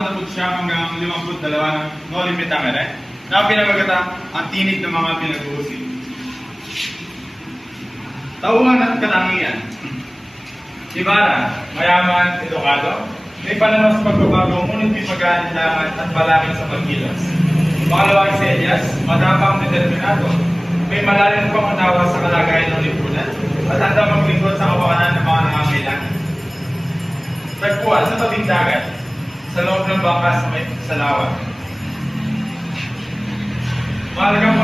siya hanggang 52 no limit ang na pinamagata ang tinig ng mga pinag-uusip. Tauhan at katangian. Ibarra, mayaman, edukado, may pananaw sa pagbabago, ngunit may pag-aalinlangan at balakid sa pagkilos. Pangalawang si Elias, matapang determinado, may malalim pang unawa sa kalagayan ng lipunan at handa maglingkod sa kapakanan ng mga nangangailangan. Tagpuan sa tabing dagat, sa loob ng bangka sa may salawan. Mahalagang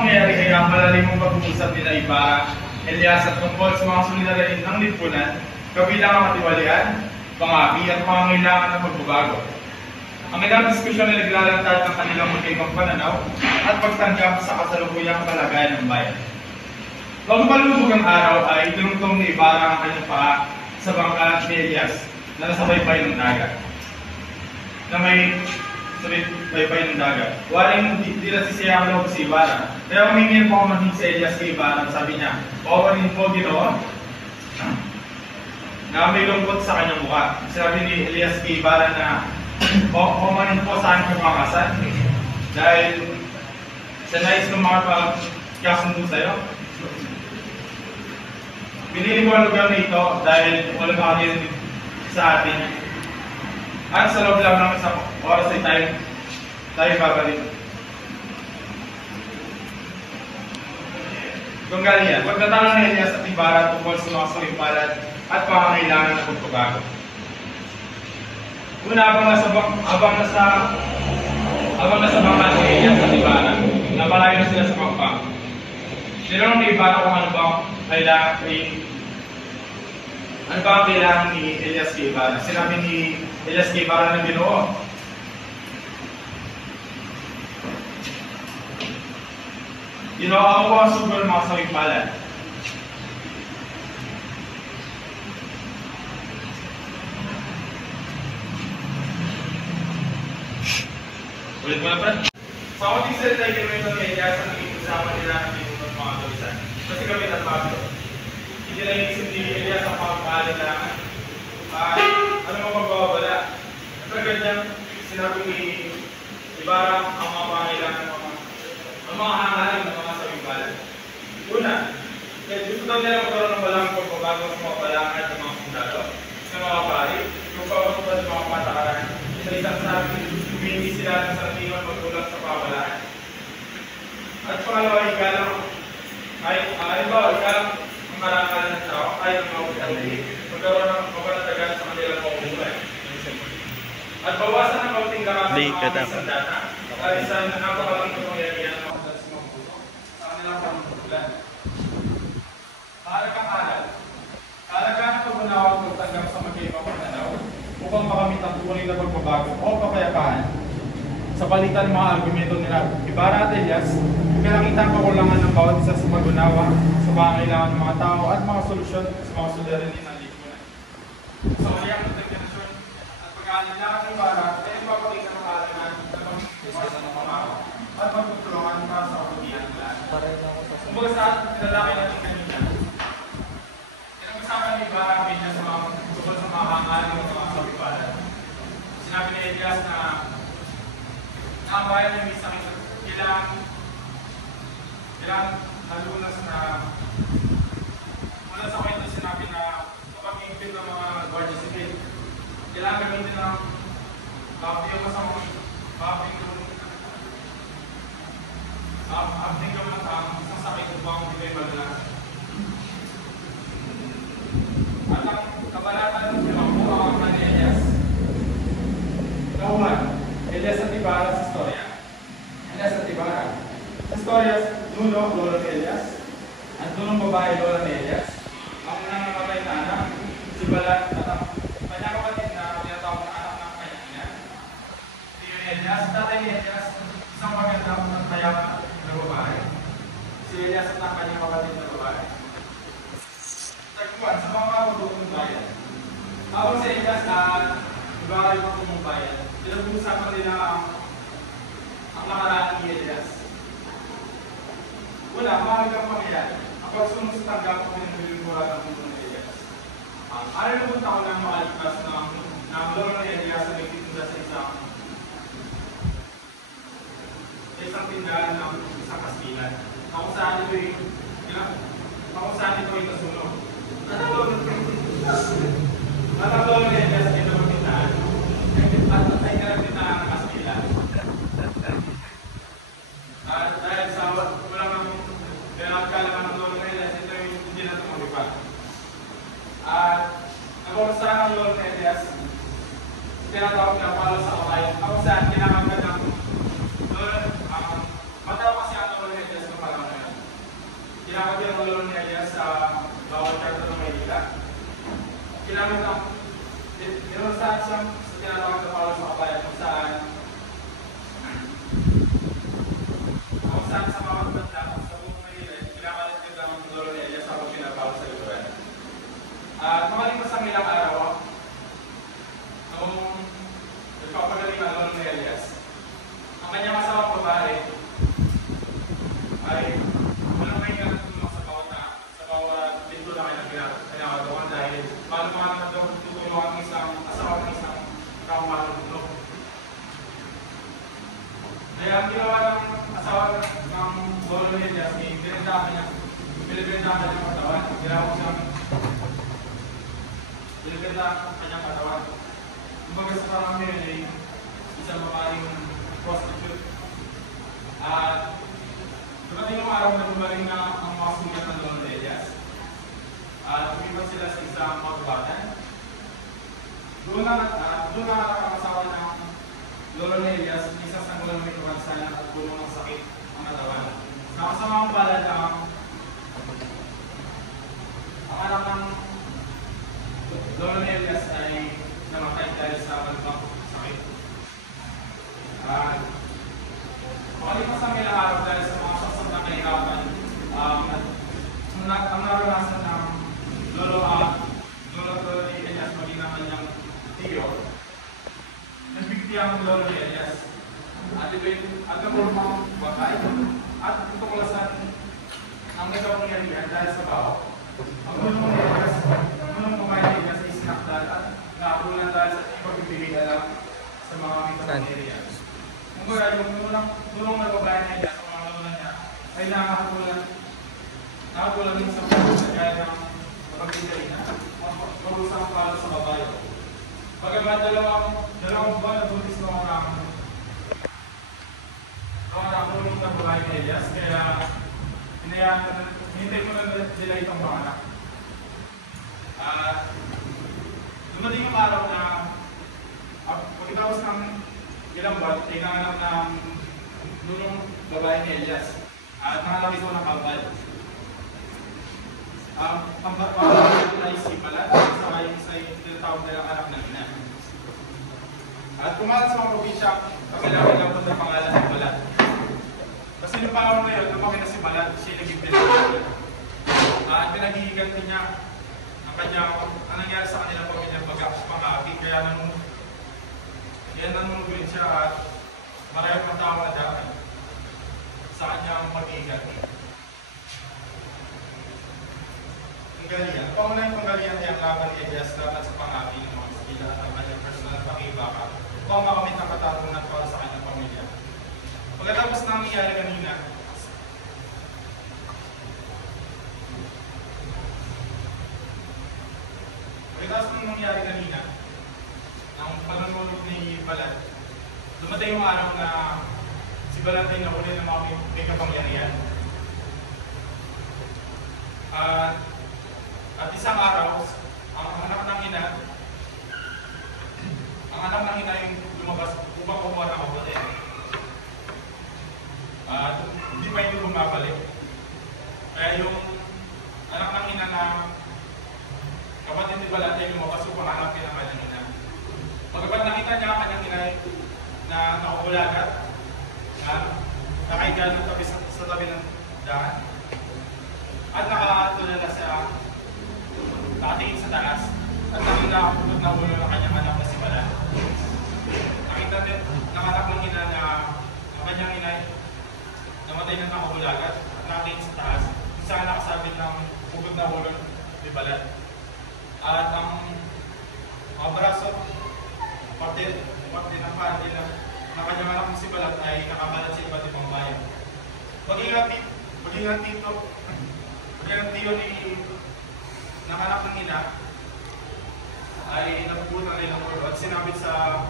pangyayari ay ang malalim mong pag-uusap nila Ibarra, Elias at tungkol sa mga suliranin ng lipunan, kabilang ang katiwalian, pangabi at pangangailangan ng pagbabago. Ang ilang diskusyon ay naglalantad ng kanilang magkaibang pananaw at pagtanggap sa kasalukuyang kalagayan ng bayan. Bago palubog ang araw ay tinungtong ni Ibarra ang kanyang paa sa bangka ni Elias na nasa baypay ng dagat. Waring di nasisiyahan loob si Ibarra. Kaya humingin po ang manhid sa Elias kay Ibarra. Sabi niya, "Pawanin po, Ginoo," na may lungkot sa kanyang mukha. Sabi ni Elias kay Ibarra na, "Pawanin po sa aking pamakasan dahil sa nais ng mga pagkasundo sa'yo. Pinili ko ang lugar na ito dahil wala makakarinig sa atin. At sa loob lang ng isang oras ay tayo babalik." Kung galing yan, pagkatanong ni Elias at Ibarra tungkol sa mga sulimpalan at pangangailangan ng pagbabago. Una, habang nasa bangka ni Elias at Ibarra, napalayo na sila sa pagpang. Tinanong ni Ibarra kung ano ba ang kailangan ni Elias kay Ibarra. Sinabi ni Elias kay Ibarra ng Ginoo, "Ginoo, ako po ang sugo ng mga sawipalan. Ulit mo na pa. Sa ating salita ay gawin ng Elias ang naging kasama nila ng ng mga tulisan. Kasi kami at Pablo. Hindi na inisip ni Elias ang pagpapaalinlangan. Ano mo pagbabala? Kagad niya, sinabi ni Ibarra ang mga pangailangan ang mga hangarin ng mga sabibalan. Una, gusto daw nila magkaroon ng walang pagbabago sa mga palangan ng mga sundalo, sa mga pari, yung pagpapatupad ng mga patakaran. Sa isang sabi, hindi sila ng sardiwan magulak sa pawalaan. At pangalawa, ikalang ang karangalan ng tao, kahit ang mga pagkakalih, magkaroon ng mapanatagan sa kanilang pangumulan. At bawasan ang kaunting lakas sa mga sandata, at isang napakalang kapangyarihan ng mga sa kanilang pangumulan. Mahalagang alal. Mahalagang pag-unawa at pagtanggap sa magkaibang pananaw upang makamit ang tunay na pagbabago o kapayapaan. Sa palitan ng mga argumento nila Ibarra at Elias, pinakita ang kakulangan ng bawat isa sa pag-unawa sa pangangailangan ng mga tao at mga solusyon sa mga suliranin ng lipunan. Sa kanyang determinasyon at pag-aalinlangan ng Ibarra ay ipapakita ng kaalaman na pag-iwasan ng pangako at magtutulungan para sa kabutihan ng lahat. Kumbaga sa lalaki natin kanina, pinag-usapan ni Ibarra ang niya sa mga tungkol sa mga hangarin ng mga sabibalan. Sinabi ni Elias na ang bayan ng isang kailangan halunas na mula sa kwento sinabi na kapag higpit ng mga Guardia Civil, kailangan gamitin ng acting naman ang isang sakit upang hindi kayo madalas. At ang kabalatan ng pinakabuha ng Elias. Kauhan, Elias at Ibarra sa istorya. Elias at Ibarra. Sa istorya, Nuno, lola ni Elias. Ang tunong babae, lola ni Elias. Ang unang namatay na anak, si Balat, at ang kanyang kapatid na tinatawag na anak ng kanyang ina. Si Elias, tatay ni Elias, isang magandang at mayaman na babae. Si Elias at ang kanyang kapatid na babae. Tagpuan, sa mga kapatid bayan. Habang si Elias at Ibarra yung mga bayan, pinag-uusapan nila ang nakaraan ni Elias. Wala, mahalagang pangyayari. Ang pagsunod sa tanggap ng pinag-ulingkuran ng mundo ni Elias. Alam mo taon lang makalipas ng lolo ni Elias sa tindahan ng isang Kastilan. Kung saan ito'y nasunog. Natawag na yung Elias dito ng tindahan. Ay tindahan ng Kastilan. Dahil sa walang pinagkalaman ng lolo na Elias, ito yung hindi na tumagipan. At nagkaroon ng lolo na Elias, tinatawag na palo sa kabayan. Ako saan kinakagad ng mataw kasi ang lolo ni Elias ng parang na yun. Kinakagad ang lolo ni Elias sa bawat karto ng Maynila. Kinakagad ang saan siya sa tinatawag na palo sa kabayan kung saan sa mga banda sa buong Maynila, kinakagad ang lolo ni Elias sa pinapalo sa lugar. At makalipas ang ilang araw, nung nagpapagaling ang lolo ni Elias, ang kanyang asawang babae ay walang may natutulong sa bawat pinto na kanyang pinakagawan dahil paano mga natutulong ang isang asawa ng isang kamalulog. Kaya ang ginawa ng asawa ng lolo ni Elias, pinibenta kanyang katawan, ginawa siyang pinibenta kanyang katawan. Kumbaga sa parang yun ay isang babaeng prostitute. At dumating yung araw na gumaling na ang mga sugat ng lolo ni Elias. At lumipat sila sa isang magubatan. Doon na nakakasawa ng lolo ni Elias, isang sanggulan ng may kabansanan at bulong ng sakit ang katawan. Nakasama ang balad ang anak ng lolo ni Elias ay namatay dahil sa malubang sakit. Makalipas ang ilang araw dahil sa mga saksam na kahirapan, ang naranasan ng lolo ni Elias maging ang kanyang tiyo, nagbigti ang lolo ni Elias. At nagulmang babae at tuklasan ang nagkapangyarihan dahil sa baho. Ang lolo ni Elias, ang babae ni Elias ay sinakdal at nakakulan dahil sa ipagbibigay alam sa mga mitapangyarihan. Kung kaya yung tulong na babae niya dyan sa mga lolo niya ay nakakulan din sa pagkakas kaya ng pagbibigay na magusang palo sa babae. Pagkagat dalawang buwan na buntis ng ang tulong na babae ni Elias kaya hinintay ko na sila itong mga anak. Dumating yung araw na pagkatapos ng ilang buwan, ay nanganak ng lulong babae ni Elias at nanganak ito ng kabal. Ang babae ay si Balat, sa yung tinatawag nilang anak ng ina. At kumalat sa mga probinsya, kailangan lang ng pangalan ng Balat. Kasi nung panahon na yun, lumaki na si Balat, siya naging pinagigil. At pinagigiganti niya ang nangyari sa kanilang pamilyang pag-aakit, kaya nanunugin siya at marayang ang tao na dahil sa kanyang pag-iiganti. Panggalian. Pangunahing panggalian ay ang laban ni Elias laban sa pangapi ng mga skila at ang kanyang personal na pakibaka upang makamit ang katarungan para sa kanyang pamilya. Pagkatapos na nangyari kanina, ang panunulog ni Balat, dumating yung araw na si Balat ay nahuli ng mga may kapangyarihan. At isang araw, ang anak ng ina yung lumabas upang kumuha ng kapatid. Hindi pa yung bumabalik. Kaya yung anak ng ina na kapatid ni Balat ay lumabas upang hanapin ang kanyang ina. Pagkapat nakita niya ang kanyang ina na nakabulagat, nakaiga sa tabi ng daan, at nakatulala siya nakatingin sa taas at nakapulot na ulo ng kanyang anak na si Balat. Nakita niya ng anak ng ina na ang kanyang ina namatay ng nakabulagat at nakatingin sa taas kung saan nakasabit ng pugod na ulo ni Balat. At ang mga braso, parte ng paa nila na kanyang anak na si Balat ay nakakalat sa iba't ibang bayan. Maging ang tiyo ni ng anak ng ina ay napupunan ng ilang ulo at sinabit sa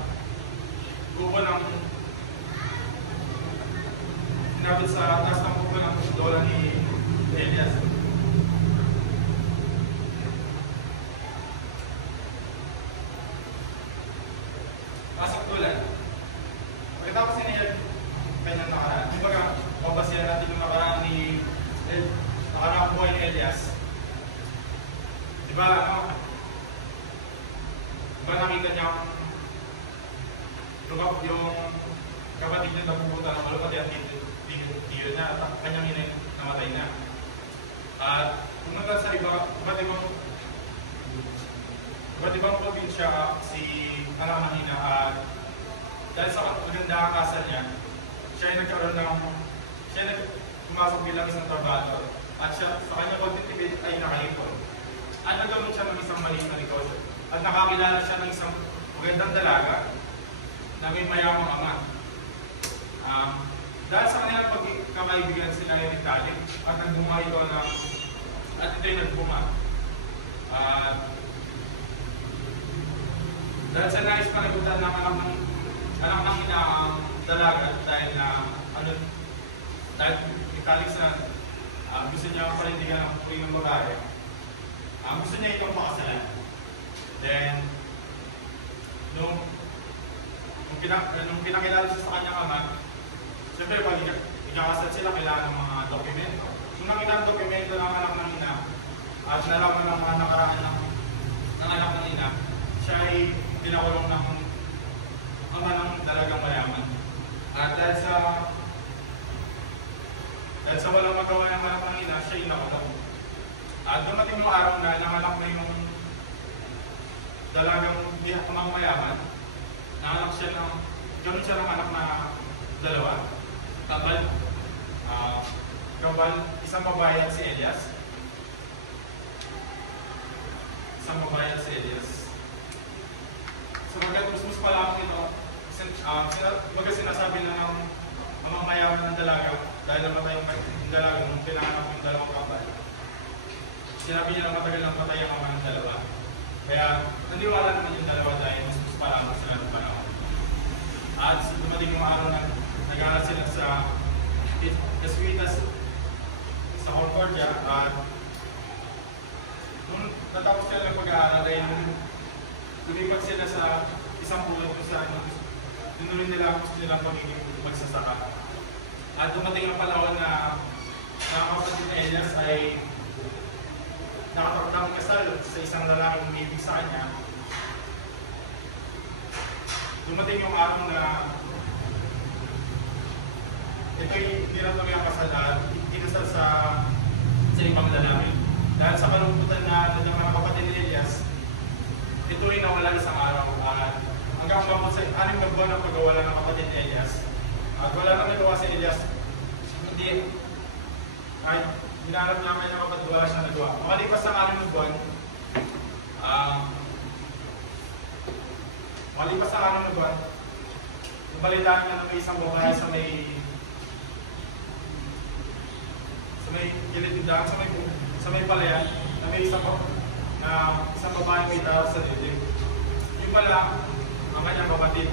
gubo ng sinabit sa taas ng gubo ng lola ni Elias. Pasok tulad. Pagkatapos sinayag kanyang nakaraan. Kumbaga, mabasihan natin yung nakaraan nakaraang buhay ni Elias. Diba, nakita niya yung kapatid niya napupunta ng malupati at tiyo niya at kanyang ina namatay na. At pumunta sa iba't ibang probinsya si anak ng ina at dahil sa maganda ang kasal niya, siya ay pumasok bilang isang trabador at siya sa kanyang konting ay nakalipon. At nagkaroon siya ng isang maliit na negosyo. At nakakilala siya ng isang magandang dalaga na may mayamang ama. Dahil sa kanilang pagkakaibigan sila ay nagtalik at nagbumahay doon at ito'y nagbuma. Dahil sa nais panagutan ng anak ng ina ang dalaga dahil nagtalik sa gusto niya panindigan ng puwing babae. Gusto niya itong pakasalan. Then, nung pinakilala siya sa kanyang ama, siyempre pag ikakasal sila, kailangan ng mga dokumento. Nung nakita ang dokumento ng anak ng ina, at nalaman ng mga nakaraan ng anak ng ina, siya ay pinakulong ng ama ng dalagang mayaman. At dahil sa walang magawa ng anak ng ina, siya ay nakulong. At dumating yung araw na nanganak na yung dalagang amang mayaman, nanganak siya gano'n siya ng anak na dalawa. Kabal, isang babae at si Elias. So magkatapos pa lang ito, sinasabi na ng amang mayaman ng dalaga, dahil namatay yung dalaga nung pinanganak yung dalawang kabal. Sinabi niya na matagal ng patay ang ama ng dalawa. Kaya naniwala naman yung dalawa dahil mas parang sila ng panahon. At dumating yung araw na nag-aaral sila sa Esquitas sa Concordia at nung natapos sila ng pag-aaral ay lumipat sila sa isang pulat kung saan dinuloy nila gusto nilang pagiging magsasaka. At dumating ang panahon na kapatid na Elias ay nakakasal sa isang lalaking umibig sa kanya. Dumating yung araw na ito'y tinatuloy ang kasal at inasal sa ibang lalaki. Dahil sa kalungkutan na nadama ng kapatid ni Elias, ito'y nawala isang araw at hanggang umabot sa 6 na buwan ng pagkawala ng kapatid ni Elias. At wala nang nagawa si Elias, hindi kahit hinarap niya kanya kapatid, wala siya nagawa. Makalipas ng 6 na buwan, balitaan niya na may isang babae sa may gilid ng daan, sa may palayan, na may isang babae may tao sa dibdib. Yung pala, ang kanyang kapatid.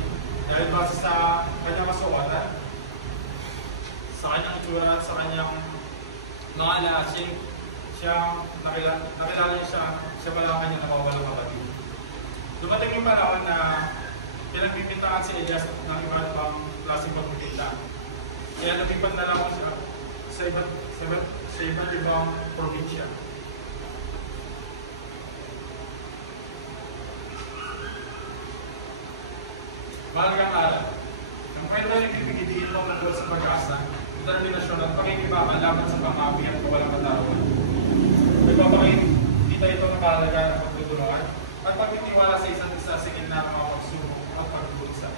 Dahil base sa kanyang kasuotan, sa kanyang itsura at sa kanyang mga lasing, nakilala niya siya pala ang kanyang nawawalang kapatid. Dumating yung panahon na pinagpipintaan si Elias ng iba't ibang klaseng pagpipinta. Kaya napipan na lang siya sa iba't ibang probinsya. Mahalagang aral. Ang kwento ay nagpipigitihin mo tungkol sa pag-asa, determinasyon at pakikibaka laban sa pang-api at kawalang katarungan. Nagpapakita ito ng kahalaga ng pagtutulungan at pagtitiwala sa isa't isa sa gitna ng mga pagsubok at pagbubunsay.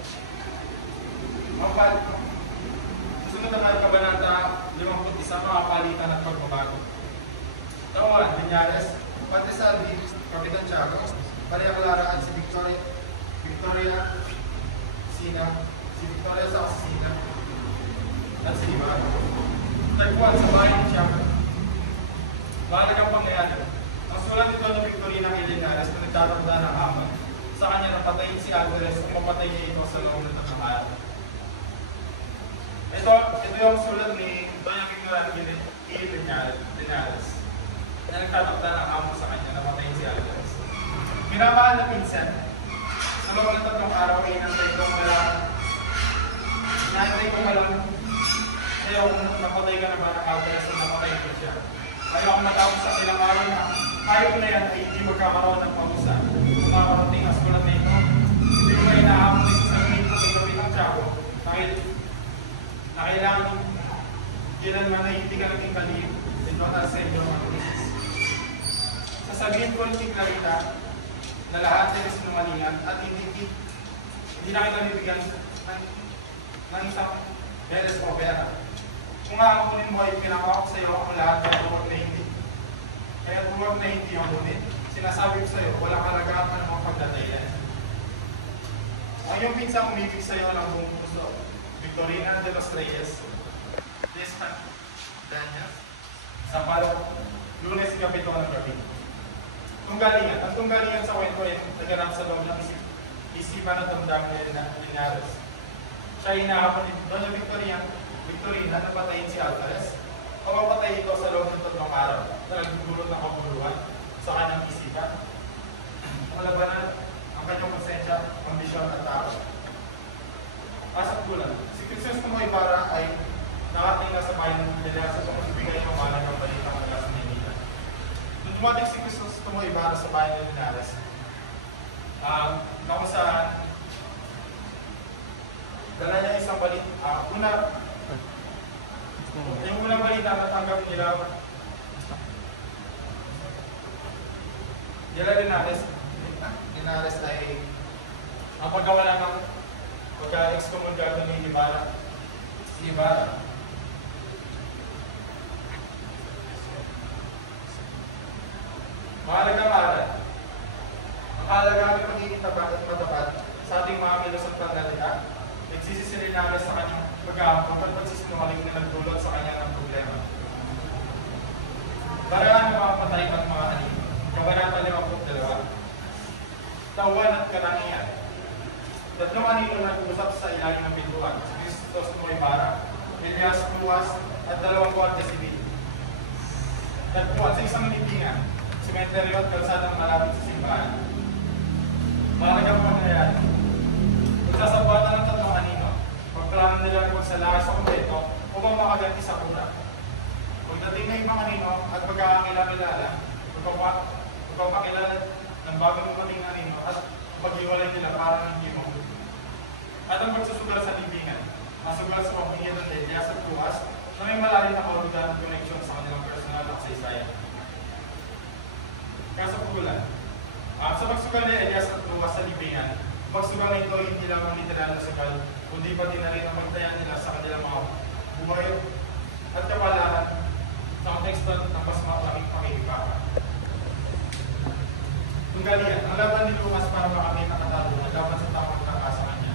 Susunod na kabanata 51, mga palitan at pagbabago. Tawan, Viñales, Pantesalvi, Kapitan Tiago, Maria Clara at si Victoria Sina, Si Victoria sa kusina. At si Iba. Tagpuan sa bahay ni Chaka. Mahalagang pangyayari. Ang sulat nito ng Victorina kay Linares na nagtatanda ng hamon. Sa kanya napatayin si Alvarez kung mapatay niya ito sa loob ng tatanghal. Ito yung sulat ni Doña Victorina kay Linares na nagtatanda ng hamon sa kanya na mapatayin si Alvarez. Minamahal na pinsan, sa loob ng 3 araw ay inantay ko malang ayaw kung napatay ka na ba ng Alvarez at napatay ko siya. Ayaw kung matapos sa ilang araw na ayaw na yan ay hindi magkakaroon ng pamusa. Kung makarating ang sulat na ito, hindi mo kayo nahamon isa sa minito sa gabi ng Chaco na kailangan kailanman na hindi ka naging kalib in total sa inyo mga krisis. Sasabihin ko ni Clarita na lahat ay sinungalingan at hindi na kita bibigyan ng isang beres o pera. Kung aakunin mo ay pinakawak sa iyo ang lahat ng tuwag na hindi. Kaya tuwag na hindi ang ngunit, sinasabi ko sa iyo, walang kalagahan ng mga pagdatayan. Ang iyong pinsang umibig sa iyo ng buong puso, Victorina de los Reyes, Daniel, sa Palo, Lunes, Kapito ng gabi. Tunggalingan. Ang tunggalingan sa kwento ay naganap sa loob ng isipan at damdamin ni Linares. Siya ay inahapon ni Doña Victorina na patayin si Alvarez o mapatay ito sa loob ng 3 araw na nagdudulot ng kabuluhan sa kanyang isipan. Ang labanan, ang kanyang konsensya, ambisyon at tao. Asap kulang, si Crisostomo Ibarra ay nakating na sa bayan ng Linares at magbibigay ng mahalagang balita mula sa Manila. Nung dumating si Crisostomo Ibarra sa bayan ng Linares, na kung saan dala niya isang balita. Yung unang balita na tanggap nila Linares ay ang pagkawala ng pagka-excommunicado ni Ibarra. Si Ibarra. Mahalagang aral. Ang halaga ng pagiging tapat at matapat sa ating mga kilos at panlalita, nagsisisi si Linares sa kanyang pag-aampun at pagsisinungaling na nagdulot sa kanya ng problema. Baraan ng mga patay at mga anin, Kabanata 52. Tawan at karangian. 3 anino na nag-usap sa ilalim ng pintuan, si Crisostomo Ibarra, Elias Luas, at 2 gwardiya sibil. Tagpuan sa isang libingan, sementeryo at kalsadang malapit sa simbahan. Mahalagang pangyayari. Magsasabatan ng 3 anino, pagplano nila ng magsalakay sa kumpleto upang makaganti sa kuna. Pagdating na ibang anino at pagkakakilala, magpapakilala ng bagong mating anino at paghiwalay nila para ng hindi mabuti. At ang pagsusugal sa libingan, masugal sa pamilya ng Elias at Luas na may malalim na kahulugan at connection sa kanilang personal na kasaysayan. Kasapulan. Sa pagsugal ni Elias at Luas sa libingan, pagsugal na ito hindi lamang literal na sugal, kundi pati na rin ang pagtayan nila sa kanilang mga buhay at kapalaran sa konteksto ng mas malaking pakikipaka. Tunggalian, ang laban ni Lumas para makamit ang katarungan laban sa tamang takas sa kanya.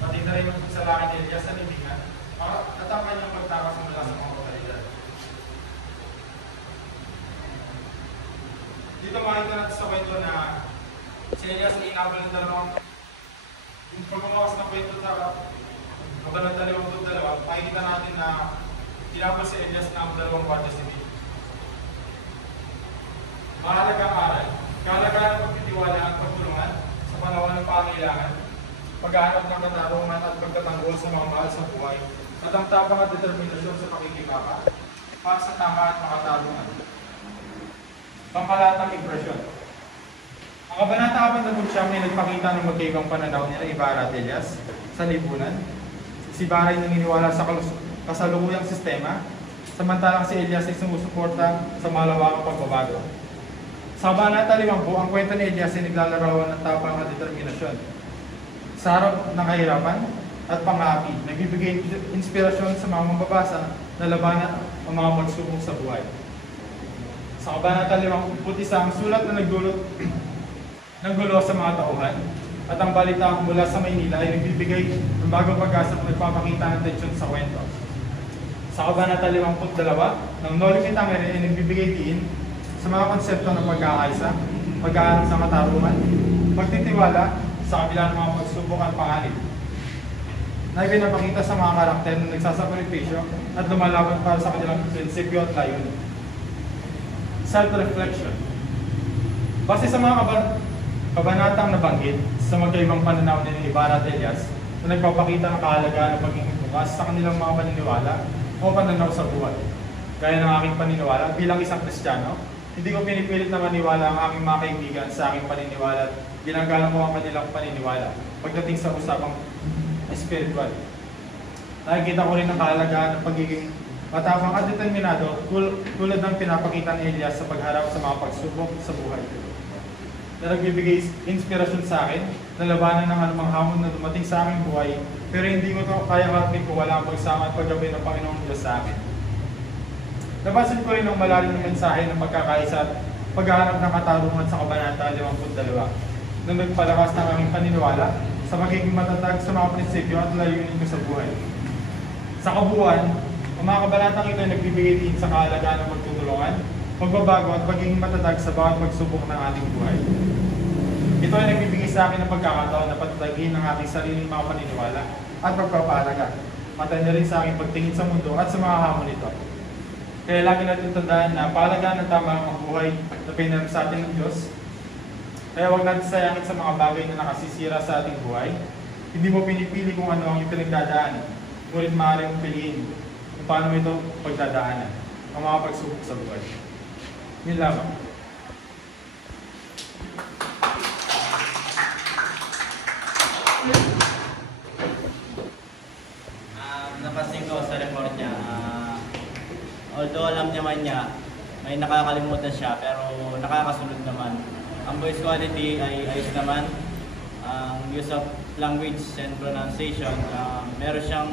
Pati na rin ang pagsalakin ni Elias sa libingan at ang kanyang pagtakas mula sa mga katalidad. Dito makita natin sa kwento na si Elias ay inabal ng 2. Yung pagbumakas ng kwento sa Kabanata 52, makikita natin na tinapos si Elias ng 2 gwardiya sibil. Mahalagang aral. Kahalagaan ng pagtitiwala at pagtulungan sa panahon ng pangailangan, paghahanap ng katarungan at pagtatanggol sa mga mahal sa buhay, at ang tapang at determinasyon sa pakikibaka para sa tama at makatarungan. Pampalatang impresyon. Ang Kabanata 49 ay nagpakita ng magkaibang pananaw nila Ibarra at Elias sa lipunan. Si Ibarra ay naniniwala sa kasalukuyang sistema, samantalang si Elias ay sumusuporta sa malawakang pagbabago. Sa Kabanata 50, ang kwento ni Elias ay naglalarawan ng tapang at determinasyon. Sa harap ng kahirapan at pang-aapi, nagbibigay inspirasyon sa mga mambabasa na labanan ang mga pagsubok sa buhay. Sa Kabanata 51, ang sulat na nagdulot ng gulo sa mga tauhan At ang balita mula sa Maynila ay nagbibigay ng bagong pag-asa at nagpapakita ng tensyon sa kwento. Sa Kabanata 52 ng Noli Me Tangere ay nagbibigay diin sa mga konsepto ng pagkakaisa, pag-aaral sa katarungan, pagtitiwala sa kabila ng mga pagsubok at panganib, na ipinapakita sa mga karakter na nagsasakripisyo at lumalaban para sa kanilang prinsipyo at layunin. Self-reflection. Base sa mga kabanatang nabanggit sa magkaibang pananaw ni Ibarra at Elias na nagpapakita ng kahalagahan ng pagiging bukas sa kanilang mga paniniwala o pananaw sa buhay. Gaya ng aking paniniwala bilang isang Kristiyano, hindi ko pinipilit na maniwala ang aking mga kaibigan sa aking paniniwala at ginagalang ko ang kanilang paniniwala pagdating sa usapang spiritual. Nakikita ko rin ang kahalagahan ng pagiging matapang at determinado tulad ng pinapakita ni Elias sa pagharap sa mga pagsubok sa buhay, na nagbibigay inspirasyon sa akin na labanan ng anumang hamon na dumating sa aking buhay, pero hindi ko ito kayang harapin kung wala ang pagsama at paggabi ng Panginoong Diyos sa akin. Nabasin ko rin ang malalim na mensahe ng pagkakaisa at paghahanap ng katarungan sa Kabanata 52 na nagpalakas ng aking paniniwala sa magiging matatag sa mga prinsipyo at layunin ko sa buhay. Sa kabuuan, ang mga kabanatang ito ay nagbibigay din sa kahalagahan ng magtutulungan, magbabago at pagiging matatag sa bawat pagsubok ng ating buhay. Ito ay nagbibigay sa akin ng pagkakataon na patatagin ang aking sariling mga paniniwala at pagpapahalaga, pati na rin sa aking pagtingin sa mundo at sa mga hamon nito. Kaya lagi natin tandaan na pahalagaan ng tama ang buhay na pinanap sa atin ng Diyos. Kaya huwag natin sayangin sa mga bagay na nakasisira sa ating buhay. Hindi mo pinipili kung ano ang iyong pinagdadaanan, ngunit maaari mong piliin kung paano ito pagdadaanan, ang mga pagsubok sa buhay. Yun lamang. Napansin ko sa report niya, although alam naman niya, may nakakalimutan siya, pero nakakasunod naman. Ang voice quality ay ayos naman. Ang use of language and pronunciation, meron siyang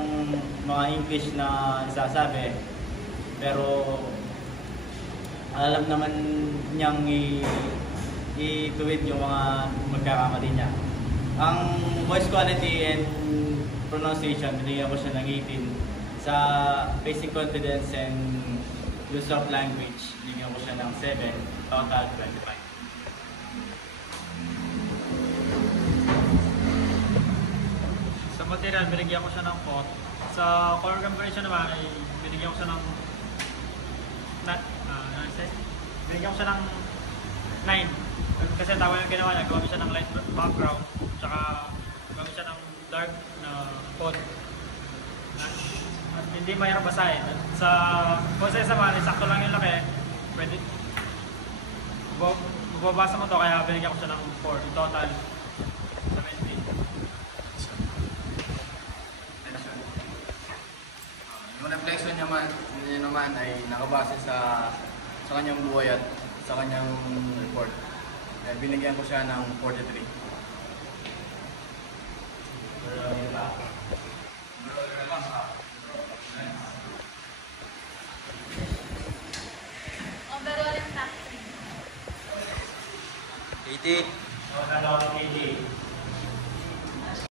mga English na isasabi, pero alam naman niyang i-tuwid yung mga magkakamali niya. Ang voice quality and pronunciation, binigyan ko siya ng 18. Sa basic confidence and use of language, binigyan ko siya ng 7, total 25. Sa material, binigyan ko siya ng 4. Sa color comparison naman, ay binigyan ko siya ng binigyan ko siya ng 9. Kasi tama yung ginawa niya, gawin siya ng light background, tsaka gawin siya ng dark na font. At hindi mahirap basahin. Sa process naman, sakto lang yung laki, pwede mababasa mo to, kaya binigyan ko siya ng 4. Total 17. Yung reflection niya naman ay nakabase sa kanyang buhay at sa kanyang report. Binigyan ko siya ng 43. So, nalaw ng KD.